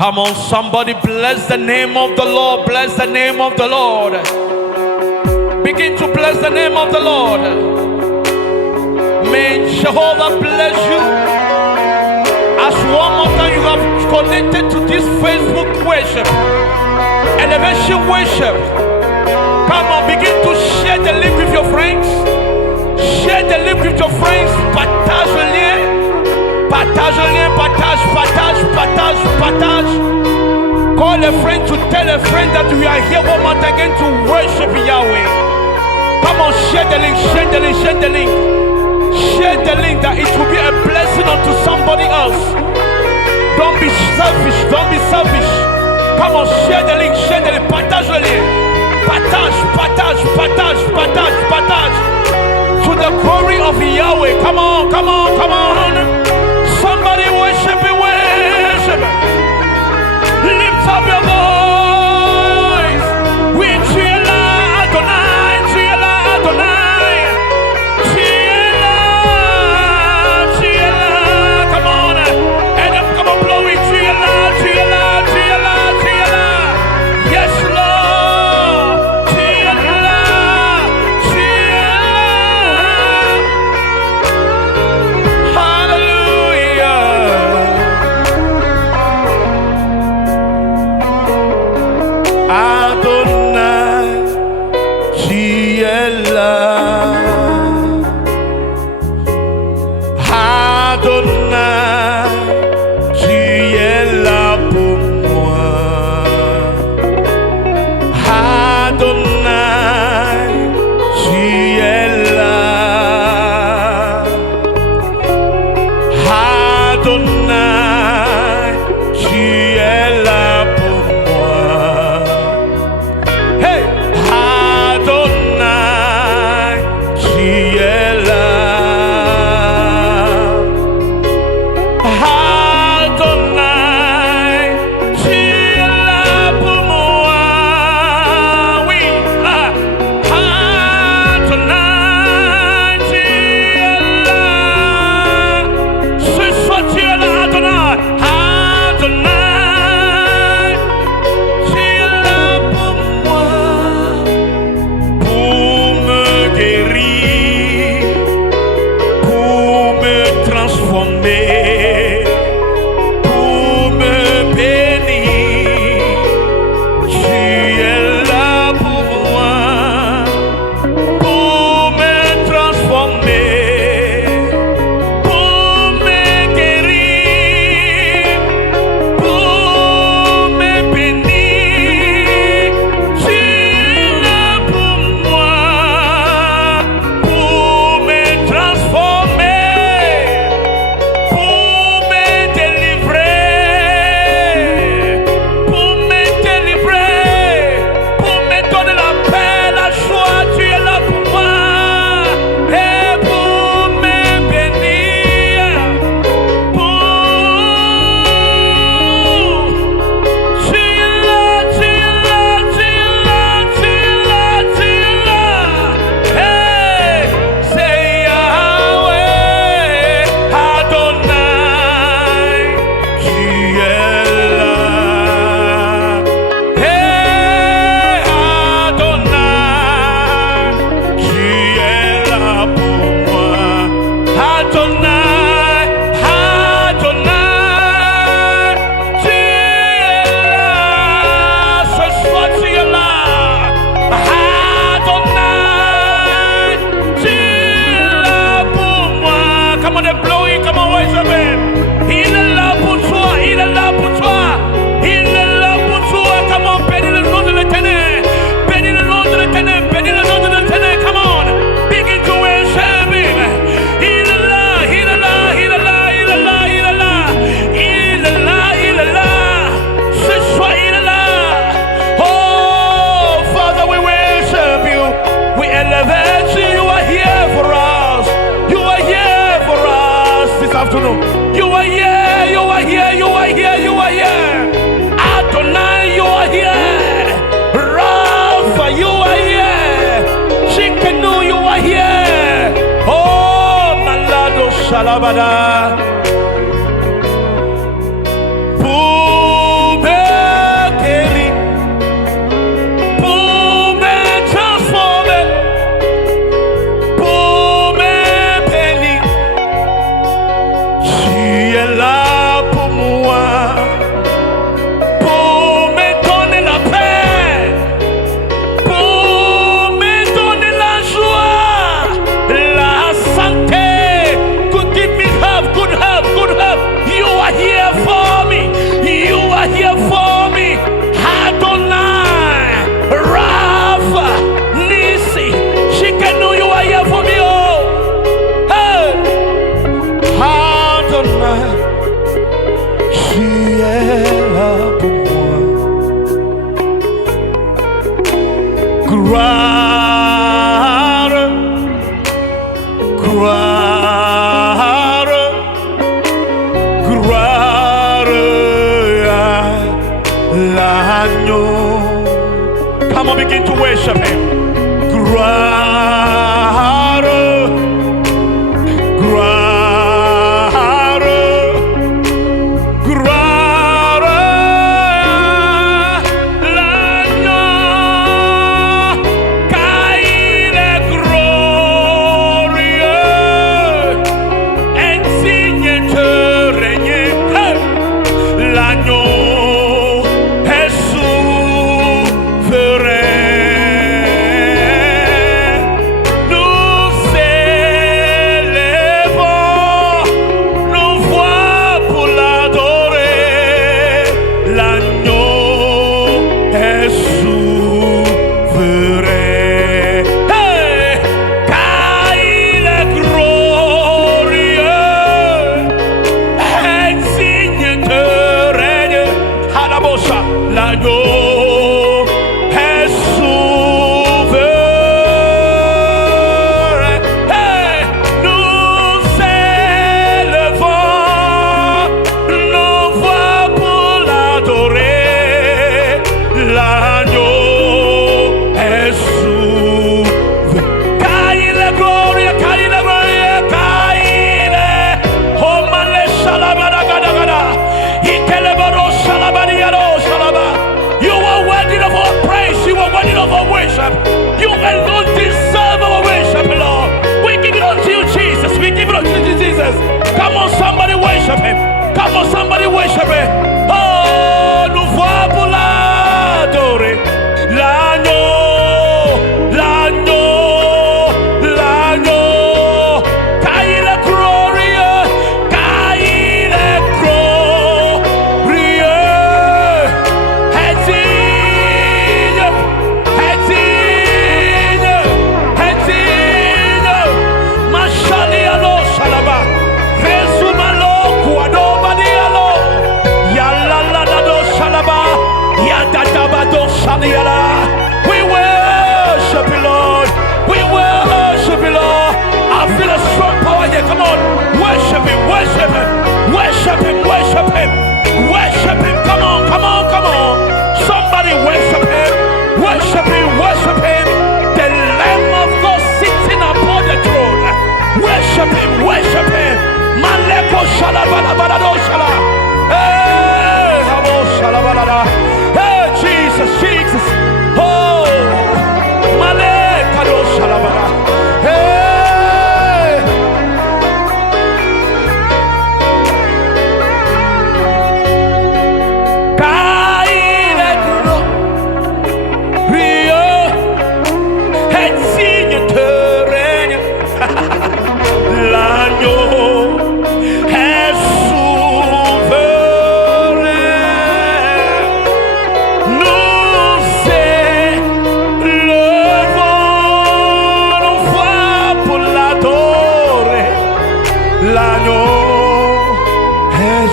Come on, somebody bless the name of the Lord. Bless the name of the Lord. Begin to bless the name of the Lord. May Jehovah bless you. As one more time you have connected to this Facebook worship, Elevation Worship. Come on, begin to share the link with your friends. Share the link with your friends. Partage le lien. Partage le lien. Partage, partage, partage, partage. Call a friend to tell a friend that we are here one more time again to worship Yahweh. Come on, share the link, share the link, share the link. Share the link that it will be a blessing unto somebody else. Don't be selfish, don't be selfish. Come on, share the link, partage le lien. Partage, partage, partage, partage, partage. To the glory of Yahweh. Come on, come on, come on. Somebody worship it, worship it. Lift up your voice. We cheer Adonai, cheer Adonai. Cheer, cheer. Come on. And come on, blow it. Cheer, cheer, cheer, cheer. Yes, Lord. Cheer, cheer. Hallelujah. Adonai, tu es là. Adonai, tu es là pour moi. Adonai, tu es là. Adonai, tu es là pour moi. Hey, Adonai, tu es là. Adonai, tu es là pour moi. Oui, Adonai, tu es là. Ce soir tu es là, Adonai. Adonai, tu es là pour moi. Pour me guérir, pour me transformer, pour me bénir. Tu es là pour moi, pour me transformer, pour me guérir, pour me bénir. Tu es là pour moi, pour me transformer, pour me délivrer, pour me délivrer, pour me donner la paix, la joie. Tu es là pour moi, et pour me bénir, tu es là, tu es là, tu es là, tu es là, tu es là. Hey, c'est Yahweh, Adonai, tu es là. Hey, Adonai, tu es là pour moi. Adonai, Adonai, tu es là. Ce soir tu es là. Adonai, tu es là pour moi. Come on, they're blowing, come on, worship him. Il est là pour toi, il est là pour toi. Il est là pour toi. Come on, bénis le nom de l'Éternel. Bénis le nom de l'Éternel, bénis le nom de l'Éternel. Come on, begin to worship him. Il est là, il est là, il est là, il est là, il est là. Il est là, il est là. Ce soir, il est là. Oh, Father, we worship you. We elevate you. You are here for us. You are here for us this afternoon. You are here, you are here, you are here, you are here. Adonai, you are here. Rapha, you are here. Shikenu, you are here. Oh, Malado Shalabada. Pour là pour moi, pour me donner la paix, pour me donner la joie, la santé. Good give me help, good help, good help. You are here for me. You are here for me. Adonai, Rapha, Nisi, Shikenu, you are here for me. Oh, hey, Adonai, tu es là pour moi. Gloire, gloire, gloire à l'agneau. Come on, begin to worship him. Gloire, gloire, gloire à l'agneau, car il est glorieux, insigne de régner. L'agneau est souverain. Nous élevons nos voix pour l'adorer. L'agneau est souverain. Hey! Car il est glorieux, insigne de règne. Halabosa, l'agneau est souverain. Hey! Nous élevons nos voix pour l'adorer. L'agneau est souverain. Car il est glorieux, car il est glorieux, car il est. Oh, malé, shalabada, gada, gada. Ikelebaro, shalabadi, yado, shalaba. You are worthy of our praise. You are worthy of our worship. You alone deserve our worship, Lord. We give it unto you, Jesus. We give it unto you, Jesus. Come on, somebody worship him. Come on, somebody worship him. Oh, nous voix pour l'adorer. L'agneau, l'agneau, l'agneau. Car il est glorieux, car il est glorieux. Indigne, indigne, indigne. Machali alo shalaba. Resumalo kuado badialo. Yalalado shalaba. Yadadabado shaliala. We worship you, Lord. We worship you, Lord. I feel a strong power here. Come on. Worship him, worship him. Worship him, worship him. Worship him. Come on, come on, come on. Somebody worship him. Worship him, worship him. The Lamb of God sitting upon the throne. Worship him, worship him. Maleko shalabalabado shala. Hey, habo shalabalada. Hey, Jesus, Jesus. Oh, malekado shalabala. Hey. Car il est glorieux, insigne de règne. L'agneau est souverain. Nous élevons nos voix pour l'adorer. L'agneau est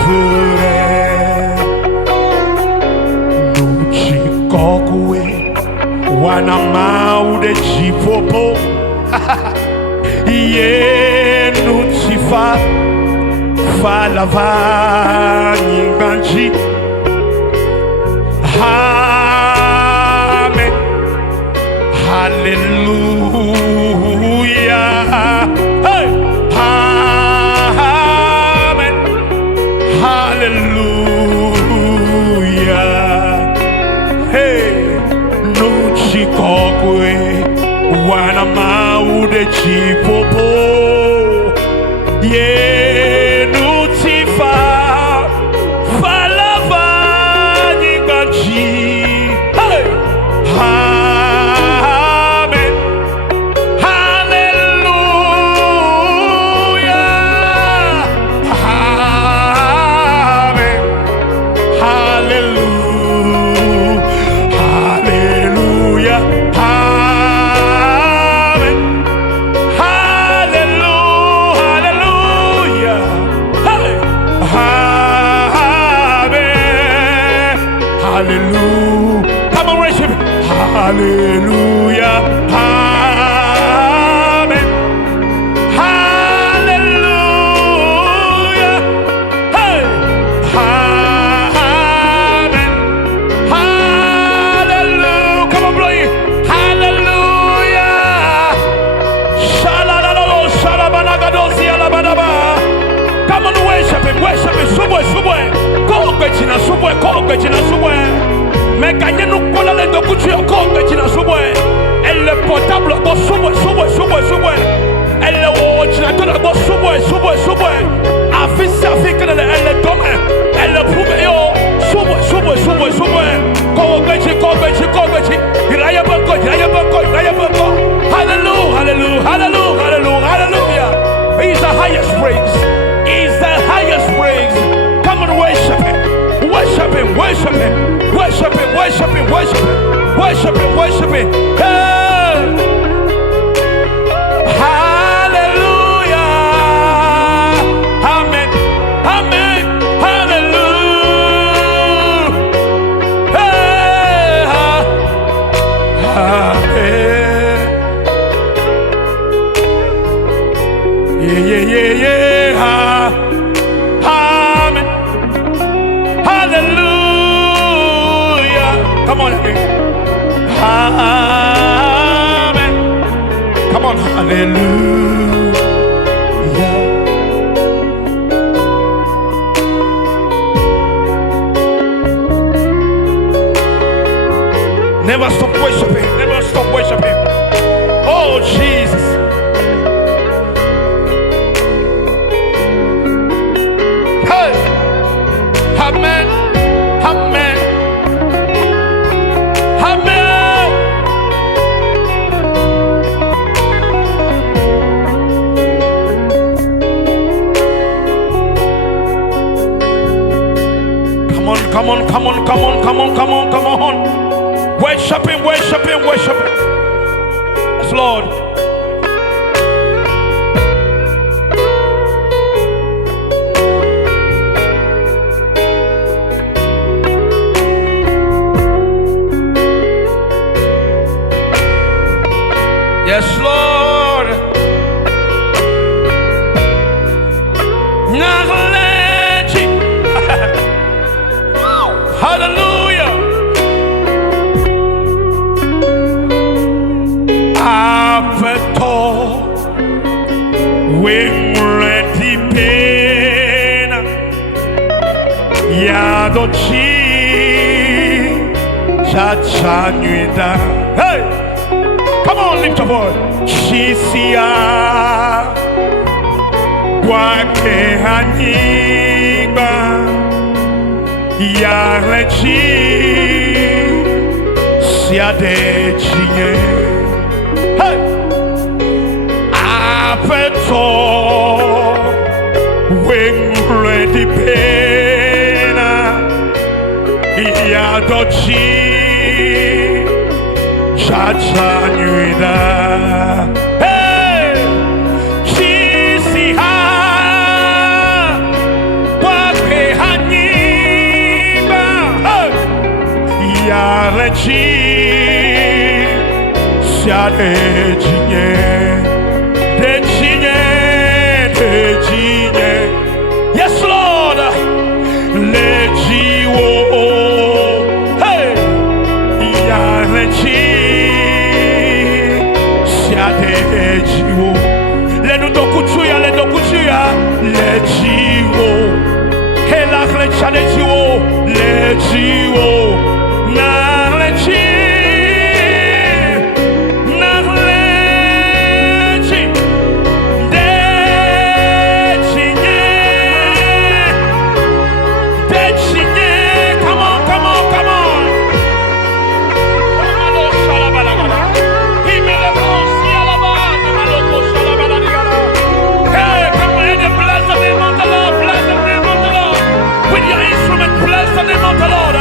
souverain. Nous chikokwe wanama ude chipopo. Iye nutifa falavani banji. Amen. Hallelujah. Hey. Amen. Hallelujah. Hey. Nuchikokwe wana maude chipopo. Yeah. Hallelujah. Amen. Hallelujah. Hey. Amen. Hallelujah. Come on, blow it. Hallelujah. Shalalalo, shalabanagadosi, alabadaba. Come on, worship him, worship him. Subwe, subwe. Go, Bettina, subwe, go, Bettina, subwe. Mais gagner nous pour aller de couture encore Bettina subwe. Elle le portable, go, subwe, subwe, subwe, subwe. Elle le ordinateur, go, subwe, subwe, subwe. Affiche, affiche, elle le donne. Elle le prouve, yo. Subwe, subwe, subwe, subwe. Go, Bettina, go, Bettina, go, Bettina. Il a y'a pas quoi, il a y'a pas quoi, il a y'a pas quoi. Hallelujah, hallelujah, hallelujah, hallelujah, hallelujah. He's the highest praise. He's the highest praise. Come on, worship him. Worship him, worship him, worship him, worship him, worship him, worship him, worship him. Hey. Hallelujah. Amen. Amen. Hallelujah. Hey. Amen. Yeah, yeah, yeah, yeah. Amen. Hallelujah. Come on, amen. Amen. Come on, hallelujah. Never stop worshiping. Never stop worshiping. Oh, Jesus. Hey. Amen. Amen. Amen. Come on, come on, come on, come on, come on, come on, come on. Worship him, worship him, worship him. Yes, Lord. Yes, Lord. Knowledge. Hallelujah. Apeto wimreti pena yadochi chachanyuda. Hey. Come on, lift your voice. Chisia Wake Haniba Yarechi Siade Chine. Hey! Apeto Wengre di Pena Yadochi Chachanyuida. Hey! Chisiha Wake Haniba. Hey! Yarechi Siade Chine. De Chine, de Chine. Yes, Lord. Le Jiwo. Hey! Yarechi Jiwo, le nutokuchuya, le dokuchuya, le jiwo, helak le chale jiwo, le jiwo, na le chi, na le chi, de chinye, come on, come on, come on. Bless the name of the Lord.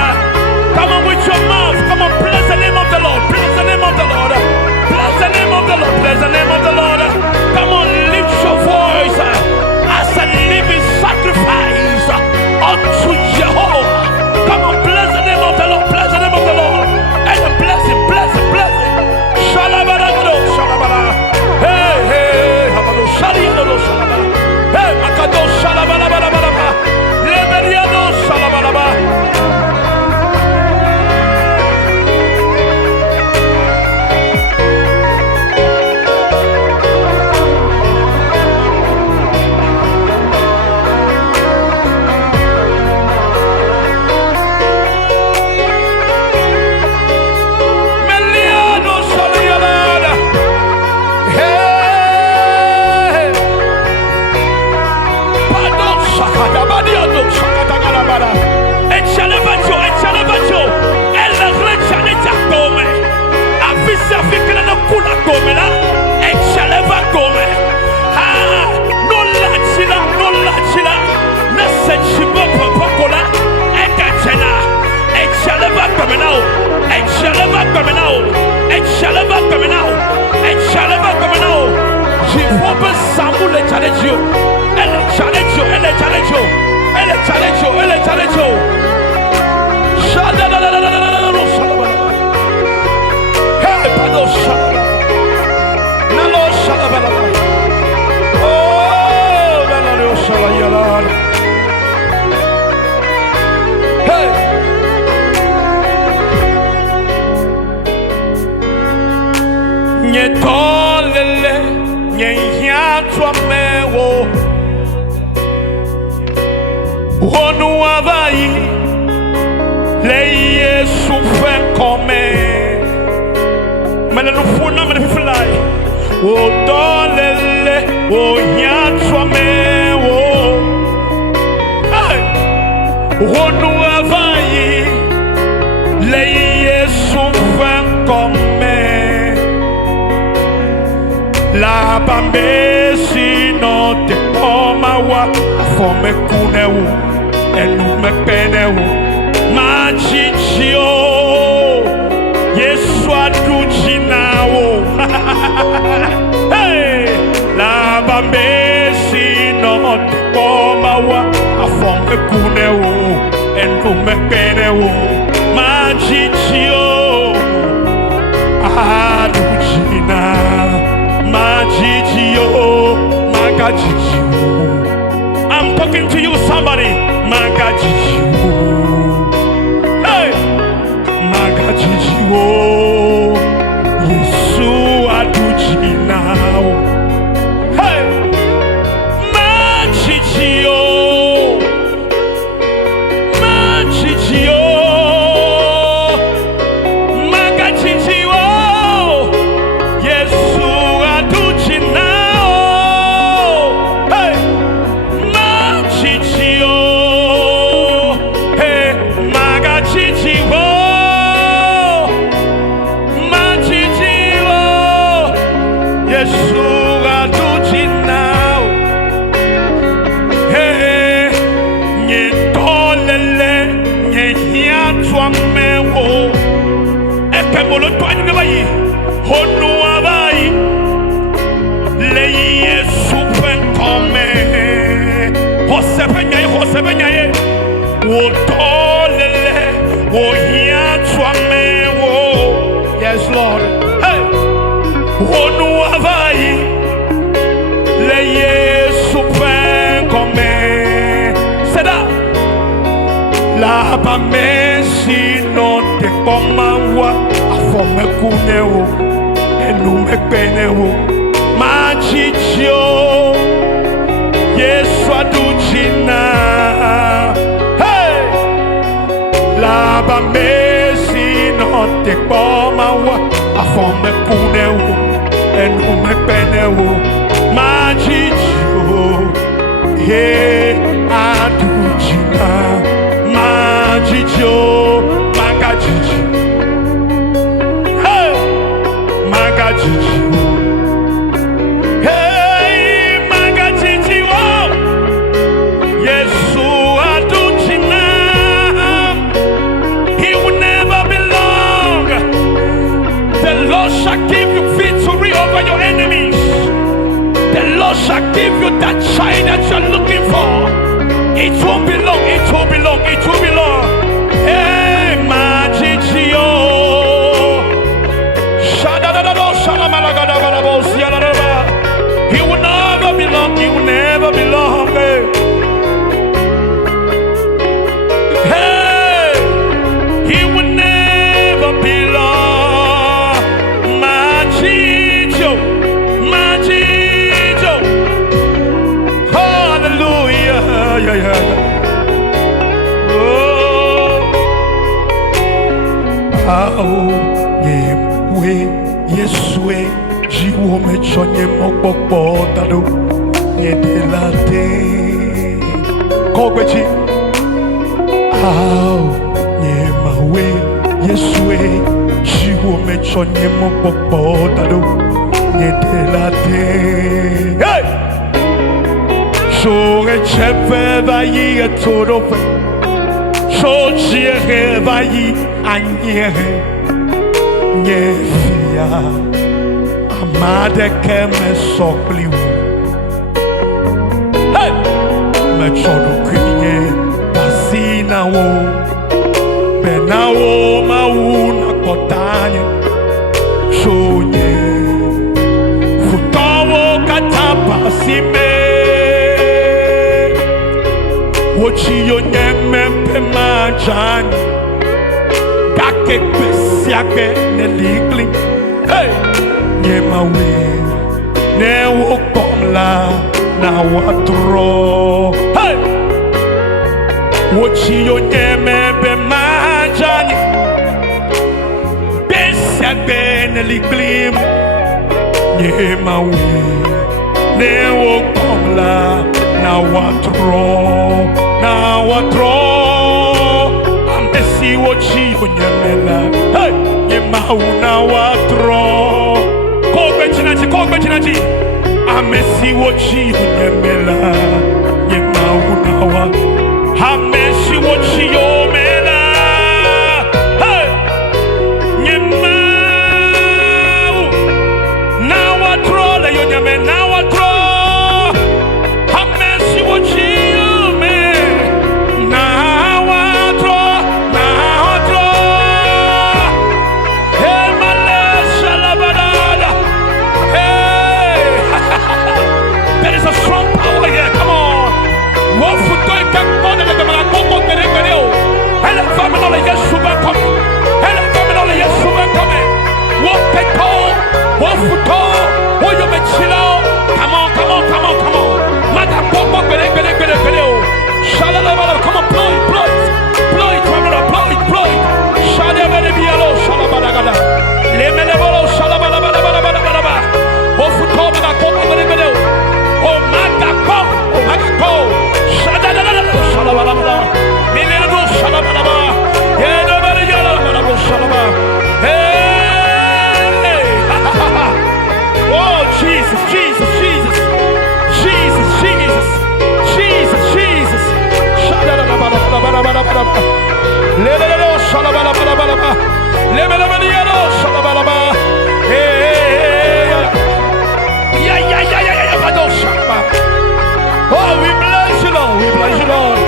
La bambe si no te toma wa fome kunewu enu me penewu ma chichio Yesu aduchinawo hey la bambe si no te toma wa fome kunewu enu me penewu ma chichio aduchinawo Magijio, Magajiju. I'm talking to you, somebody. Magajiju. Hey, Magajiju. Yesu aduchina. Hey, Magijio, Magijio, Magajiju. Yesu. Yes, Lord. Hey, onu avai le Yesu come. Seda la bamesi no te komawa afome kunewo enu me penewo machichio Yesu aduchina. Hey, la bamesi no te komawa afome kunewo enu me penewo machichio he aduchina machichio magajiji. Hey, magajiji. Hey, magajiji wo Yesu aduchina. He will never be long. The Lord shall give you victory over your enemies. The Lord shall give you that child that you're looking for. It won't be long, it won't be long, it won't be long. Hey, Magijio. He will never be long, he will never be long. Hey, he will never be long. Magijio, Magijio. Hallelujah, yeah, yeah. Yewe Yesue jiwo mechonye mokpokpo dado nye delate kogbeji Au Nyemawe Yeswe Shiwo mecho nyemo popo dado Nyedelate Hey! Shore chefe vayi etorofe Shochiere vayi anyere Nyefia Amade keme sopliwu Hey! Mecho do kwenye Pasina wo Benawo mauna kotanye Shonye Futawo katapa sime Wochiyo nyemempe majani Kake pesiake neligli Hey! Nyemawe Newo komla na watro Hey! Wochiyo nyemempe majani Pesiake neligli Nyemawe Newo komla na watro Amesi wochi onyemela Hey! Nyemau na watro Kogbe chinachi Amesi wochi onyemela Nyemau na watro Amesi wochi omela Hey! Nyemau na watro Le yonyeme na watro Oh, we bless you, Lord. We bless you, Lord.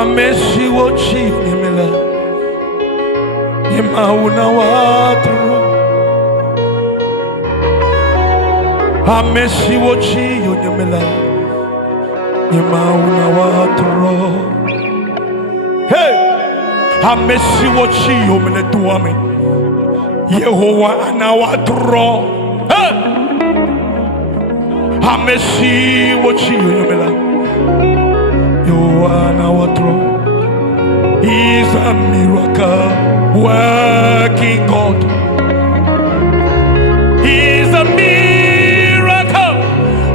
Amesi wochi nyemela Nyemauna watro Amesi wochi nyemela Nyemauna watro Hey! Amesi wochi yomene duame Yehowa ana watro Hey! Amesi wochi nyemela Yohana watro He's a miracle working God. He's a miracle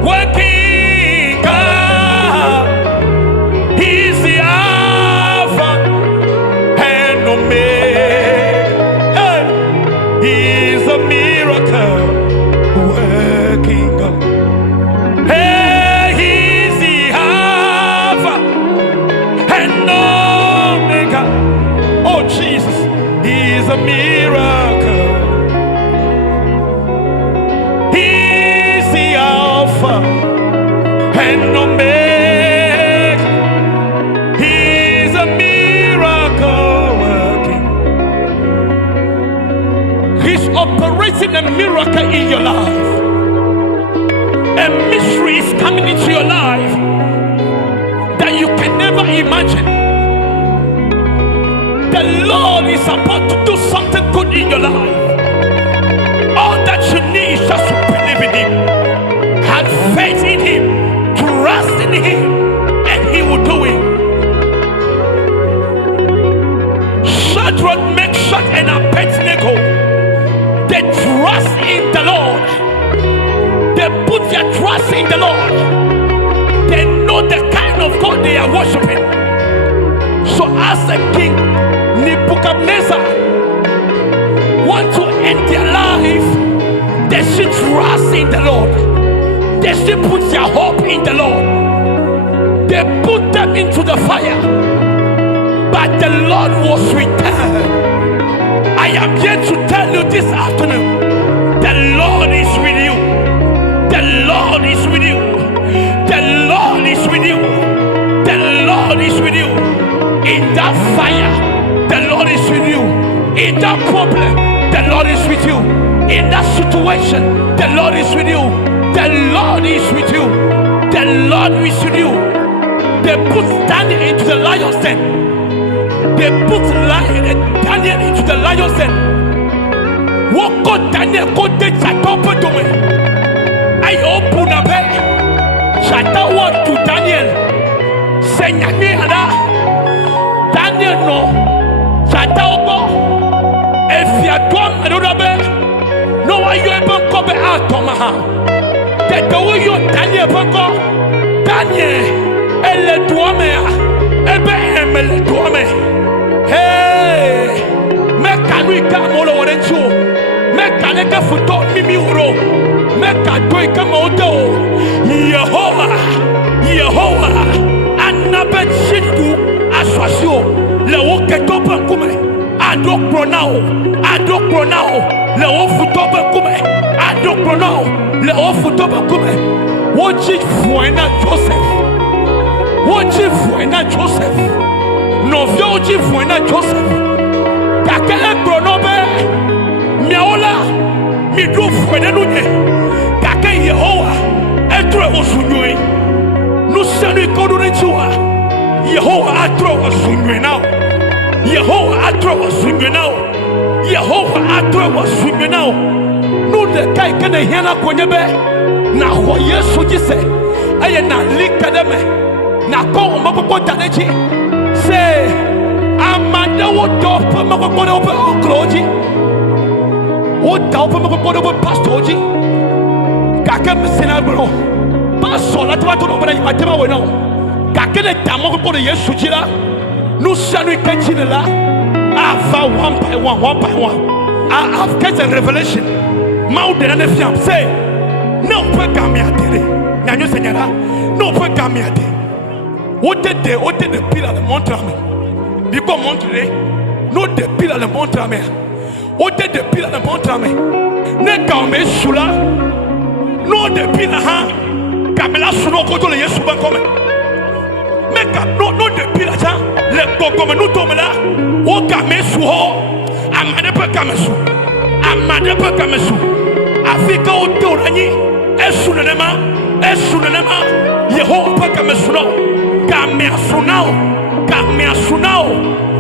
working God. He's the Alpha and Omega. Hey! He's a miracle working God. Hey, he's the Alpha and Omega. Oh Jesus, he's a miracle. He's the Alpha and Omega. He's a miracle working. He's operating a miracle in your life. A mystery is coming into your life that you can never imagine. The Lord is about to do something good in your life. All that you need is just to believe in Him, have faith in Him, trust in Him, and He will do it. Shadrach, Meshach, and Abednego, They trust in the Lord. They put their trust in the Lord. They know the kind of God they are worshiping. So as a king, Nebuchadnezzar want to end their life, they should trust in the Lord. They should put their hope in the Lord. They put them into the fire, but the Lord was with them. I am here to tell you this afternoon, the Lord is with you. The Lord is with you. The Lord is with you. The Lord is with you. In that fire, the Lord is with you. In that problem, the Lord is with you. In that situation, the Lord is with you. The Lord is with you. The Lord is with you. They put Daniel into the lion's den. They put Daniel into the lion's den. What got Daniel got the chatope to me? I open up chata what to Daniel. Say Daniel no chata ogo. If you don't no why you ever come out of my house. That the way you Daniel Bango, Daniel, Elle Duame, Ebe Emele Duame. Hey, Mekanika Molo Orencho, Mekaneka Futo Mimi Uro, Mekatoika Moto, Yehovah, Annabet Shitu, Aswasio, Lewoke Topa Kume, Adok Pronao, Lewo Futoba Kume, Adok Pronao. Le ofutoba kume. Woji fuena Joseph. Woji fuena Joseph. Novio woji fuena Joseph. Kakele kronobe. Miaola. Midu fuena nunye. Kake Yehowa. Etre osunyoe. Nusenu ikodure chua. Yehowa atre osunyoe now. Yehowa atre osunyoe now. Yehowa atre osunyoe now. No the guy can hear na konyebe na ho Yesu jise aye na lika deme na ko mboko tanechi say amande wo do pe mboko do pe okloji wo do pe mboko do pe pastoji kake msina bro pastor la twa to no bra matema we no kake ne tamo ko do Yesu jira no sanu ikechine la ava one by one I've got a revelation. Maude na fiam say no pe kamiatere na nyo senyara no pe kamiate what the pillar le montre me biko montre no the pillar le montre me what the pillar le montre me ne ka me sula no the pillar ha kamela suno ko to le Yesu ban come me ka no the pillar ja le koko me no to me la o ka me su ho amade pe kamesu Afrika utorani esunenema Yehovah paka mesuno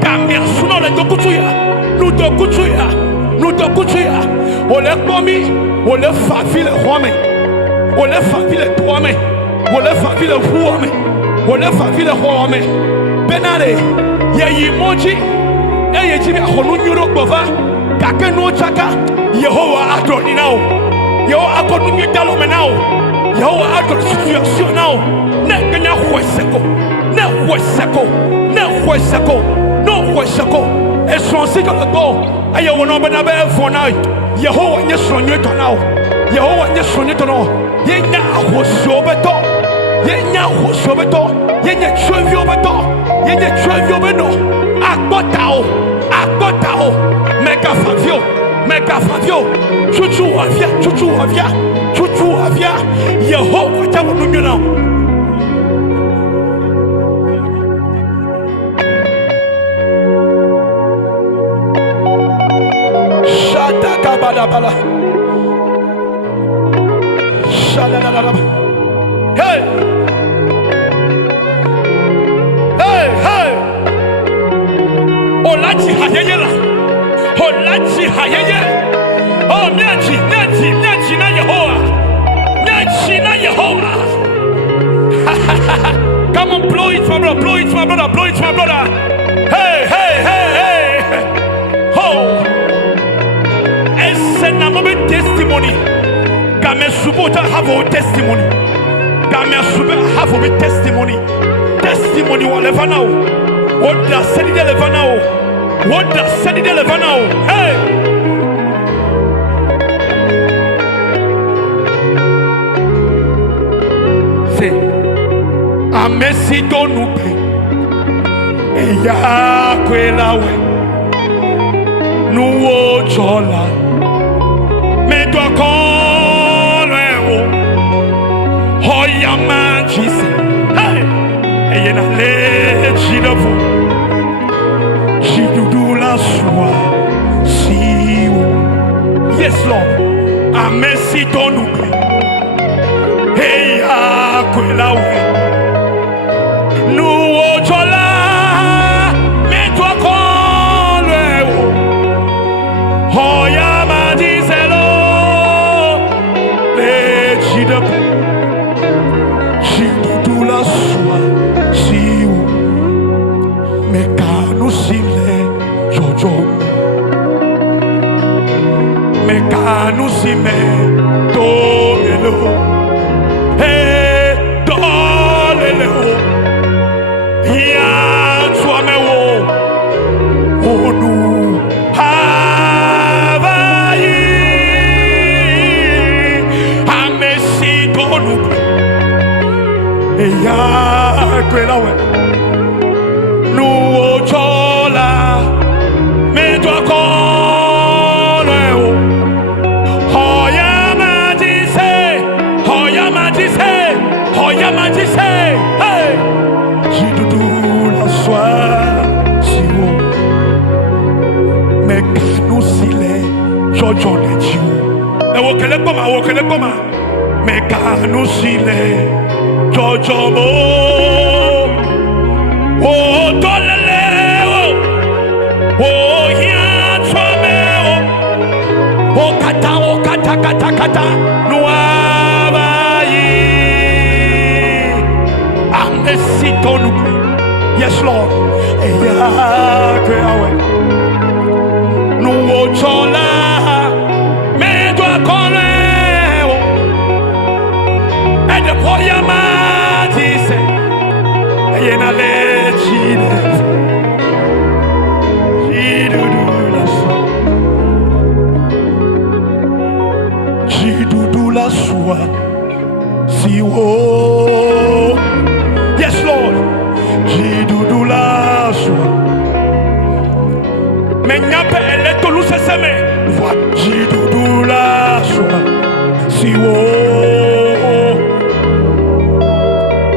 kamiasunao le dokutuya ole komi ole favile home ole favile toame ole favile huame ole favile home benare ye yimoji eye jibi ahonu nyuro gbova kake no chaka Yehovah adoni now. Yehovah adoni nyidalo me now. Yehovah adoni situation now. Ne kenya hueseko. No hueseko. Esronsi to go. Aye wono be na be for now. Yehovah nye sonye to now. Yehovah nye sonye to now. Yenya ahoso beto. Yenya chwevio beto. Yenya chwevio beno. Akbotao. Mega Favio, chuchu avia, Yehovah tawo nunyo now. Shada kabala. Hey. Olachi hayela. Oh, Nyachi na Yehovah. Come on, blow it, my brother. Hey. Oh, That may support have a testimony. That may have a testimony. Testimony whatever now. What does said it ever now? What does said it ever now? Hey! Say, Amesi don't pay. Eya kwelawe. Nuwo chola. Me do konwe. Hoya manchise. Hey! Eyena le chidofu. Chidudula swa. Siwo. Yes, Lord. Amesi don't pay. Eya kwelawe. Nuwo chola. Me do konwe. Hoya manchise lo. Le chidofu. Chidudula swa. Siwo. Mekanu sile jojo. Mekanu sime domelo. Hey, dolelo. Ya tuamewo. Onu havayi. Amesi donu. Eya kwelawe. Nuwo chola. Me do konwe. Hoya majise. Hoya majise. Hoya majise. Hey. Jidudu la soie. Siwo. Mekanu sile. Jojo de jiwo. Wokele koma. Mekanu sile. Jojo mo. Oh, dolele. Oh, ya chome. Oh, kata. Nuabayi. Amesito nuku. Yes, Lord. Eya kweawe. Nuwo chola. Me do akone. Ede poya matise. Eyena le chide. Chidudula swa. Siwo. Yes, Lord. Chidudula swa. Menyape eleto luseseme. Chidudula swa. Siwo.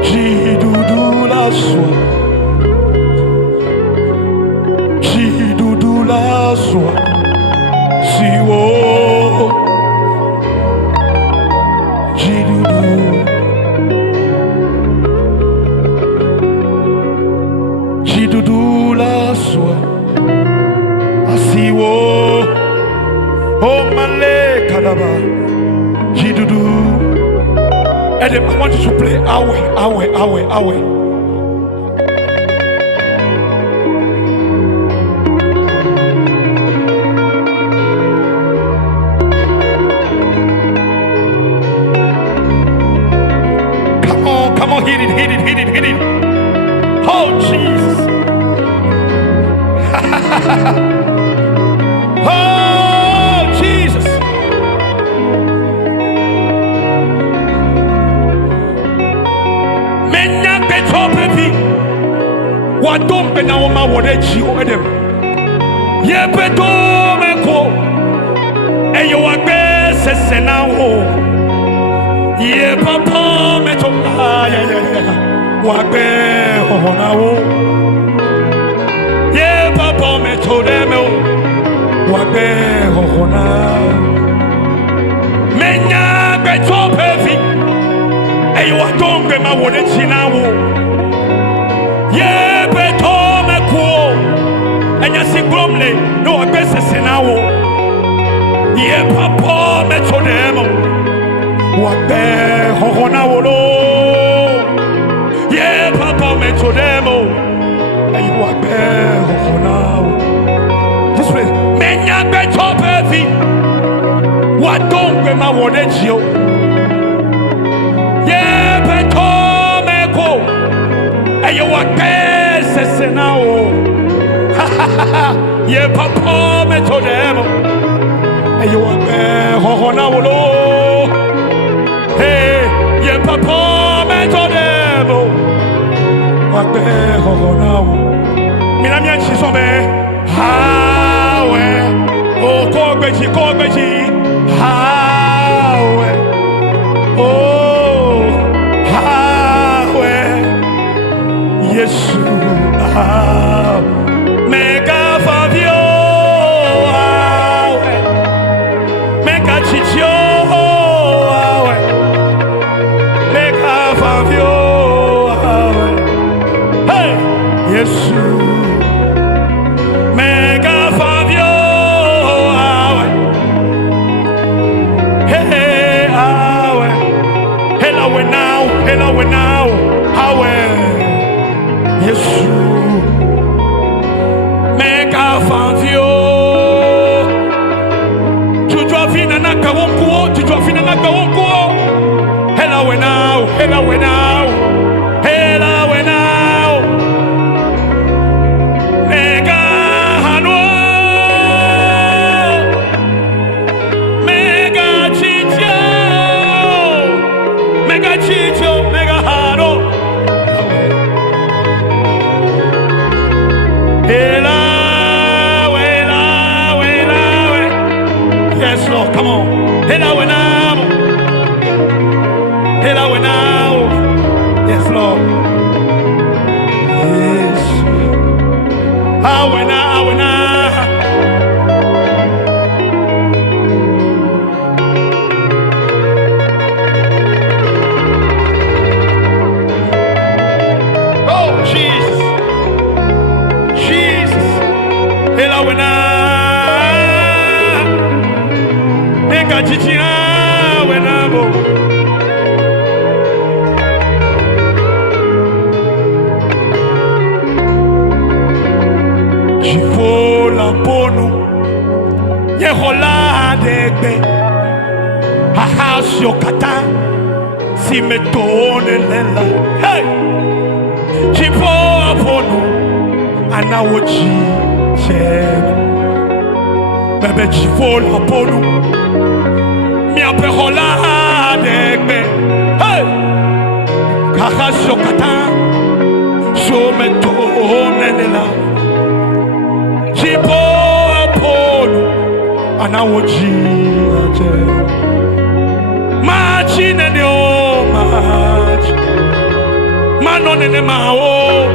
Chidudula swa. Chidudula swa. Siwo. Chidudu. Chidudula swa. Asiwo. Oh male kadaba. Chidudu. Adam, I want you to play awe. Come on, hit it. Oh, Jesus. Oh, Jesus. Menya betopepi. Wadombe na wama wadeji o edem. Ye betomeko. Eyo wagbe sesena wo. Ye papa meto wagbe ohona wo. Ye papa meto demo wagbe ohona. Menya beto pevi. Eyo wadombe ma wole china wo. Ye beto meko. Enya singlomle no wagbe sesena wo. Ye papa meto demo wagbe ohona wo. Ye papa meto demo. Eyo wagbe ohona wo. This way. Menya beto pevi. Wadombe ma wole chio. now. Ye papa me to them. And you are there, Honawolo. Hey, ye papa me to them. What there, Honaw. Minamian Chisome. How? Oh, Corbeji. How? Oh, how? Yes, Mega Fabio, Mega Chicho, Mega Fabio, hey, yes, Mega Fabio, hey, hello now, how? Yes. Mega Fabio, tu dois finir na kawonkuo, Hello now, Mega Hano, Mega Chicho, Mega Hano. Yes, Lord, come on. Hello now. Yes, Lord. Yes. How now. Oh, Jesus. Hello now. Chichia wenabo Chifo la ponu Yehola degbe Hahasio kata Si metone lela Hey Chifo la ponu Anawochi Chebe Bebe chifo la ponu Mi apehola degbe Hey Kaka shokata Shometo nenela Chipo apolu Anawoji aje Machi nene o machi Mano nene mao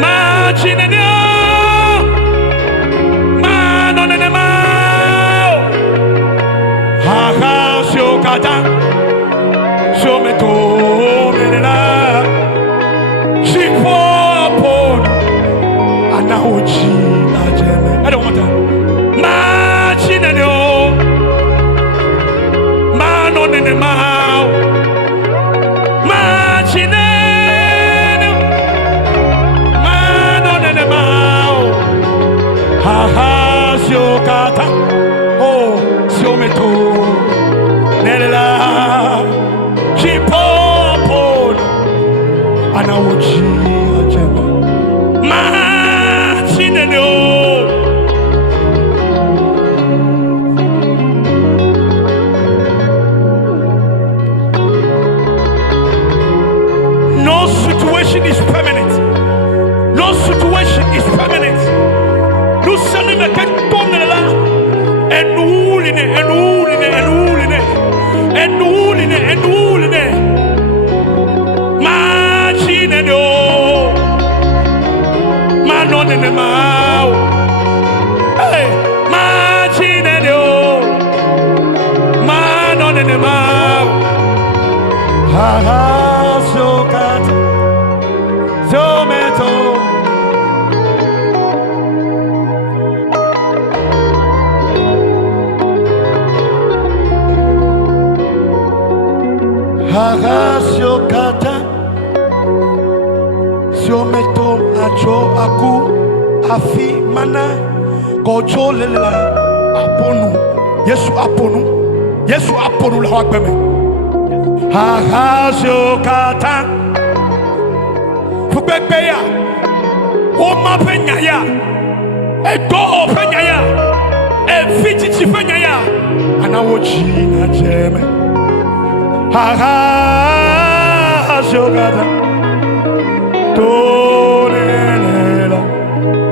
Machi nene o Mano nene mao Haha shokata Shometo menela Chipo apolu Anawoji ajeme I don't want that Machi nene o Mano nene mao Machi nene Mano nene mao Haha shokata Oh shometo Nenela Chipo apolu Anawoji ajeme Machi nene o No situation is permanent. No situation is permanent. Nous sommes là que tourne là. Et nous Machine no. Manon ne mau. Hey, machine no. Manon ne mau. Ha ha so cat. So meto. Hagasio kata Sio meto acho aku Afi mana Kojo lelela Aponu Yesu aponu la wagbeme Hagasio kata Pugbeya, Oma Penyaya, a door Penyaya, a fidgety Penyaya, and I watch Gina Jeme. Ha ha, Shogada.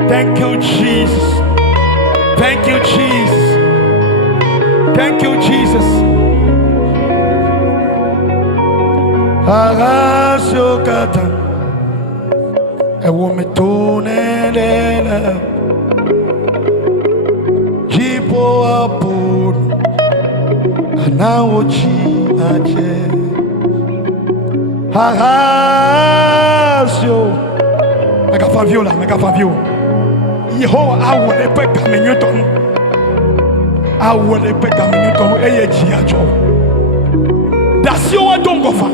Thank you, Jesus. Thank you, Jesus. Thank you, Jesus. Arasokata, a woman to Nela, Jipo Apod, and now Chi Ache. Arasio, Mega Faviola, Mega Favio. Yehovah, I will a peck a minuton. I will a peck a minuton, a giacho. That's your don't go far.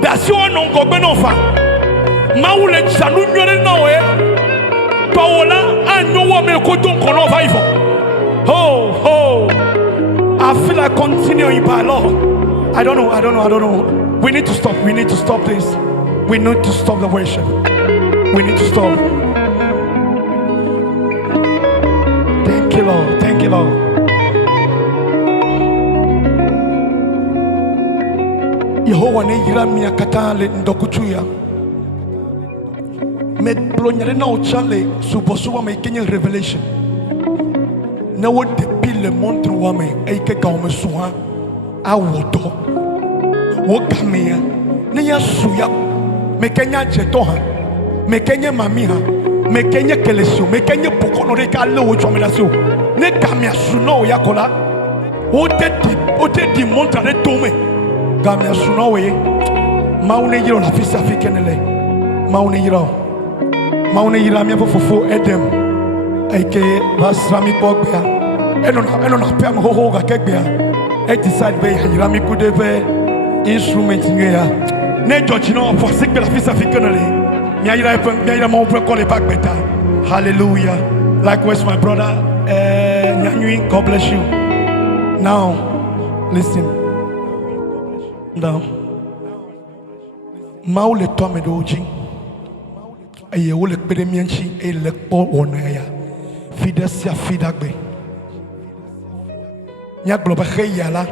That's your non go benofa. Maule Sanuno no eh. Paola, I know what me could don't call over. Oh, I feel like continuing by law. I don't know. We need to stop. We need to stop this. We need to stop the worship. We need to stop. Thank you, Lord. Thank you, Lord. Yehovah ne yira mi akata le ndokuchuya. Me blonyare na ochale subosuwa me kenye revelation. Na wo depuis le montre wa me eike ka o me soa awodo. Wo kamea ne ya suya me kenya jeto ha. Me kenye mami ha. Me kenye kelesio, me kenye pokono re ka le wo chomelasio. Ne kamia suno ya kola. O te di montre tome. Gamia sunowe maune yiro la fils africaine le maune yiro mi fofo edem eke basrami pokbea eno na pem ho ga kegbea e decide be yira mi ku deve instrument nyeya ne george no for sick la fils africaine le mi yira mo pre call back better. Hallelujah. Likewise my brother Nyanyui, God bless you. Now listen. Now, Maule Tomedoji, a Yole Pedemianchi, a Lekpo Onaya, Fidesia Fidagbe, Nyagloba Heyala,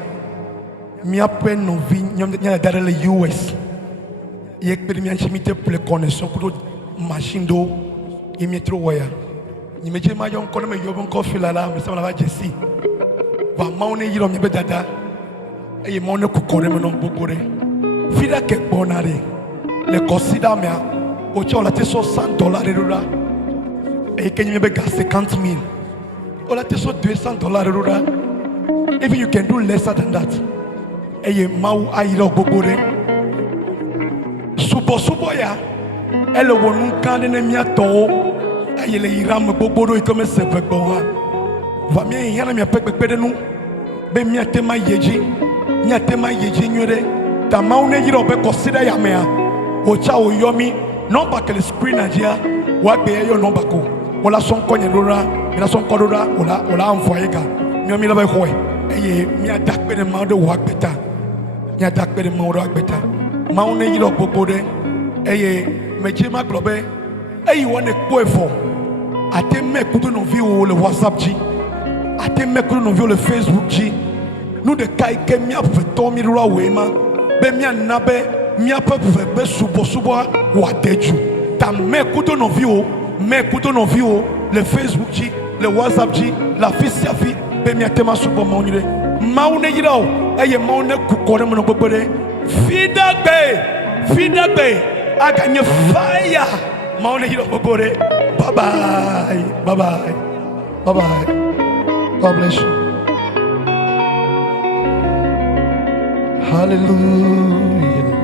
Miapen Novin, Yadale US, Yek Pedemianchi Mite Plecone, Sokuro Machine Do, Imetro Wire. You may my young Conome Yobon Coffee Lala, Mr. Lava Jessie, but Maune Yom Bedada. Et mon cocoré non bobore. Fida que bonare. Le considère mea. Au tio la teso $100 rura. Et que you may 50,000. Or la teso $200 rura. If you can do lesser than that. Et ye mau aïlo bobore. Subo ya. Elle wonu kande ne mia to. Et le iram boboro et comme se fait bon. Va bien yana mia pek de nous. Be mia tema yeji. Nyatema yeji nyure ta maune yiro be consider ya mea ocha oyomi number ke screen ajia wa be yo number ko wala son konye lora ila son kodora wala envoyer ga mi la be hoye eye mi adakpe de maude wa beta mi adakpe de maude wa beta maune yiro bobode eye mejima globe eye wone ko efo ate me kudu no view le WhatsApp ji ate me kudu no view le Facebook ji. Nous de Kaike mia pouvait tomber roi wema be mia nabe mia pouvait be subo wa deju ta me kudo no vio le Facebook ji le WhatsApp ji la fisia fi be mia tema subo maunire maune yirao eye maune kukore mo no gbere fidagbe aganye fire maune yiro gbere. Bye bye. God bless you. Hallelujah.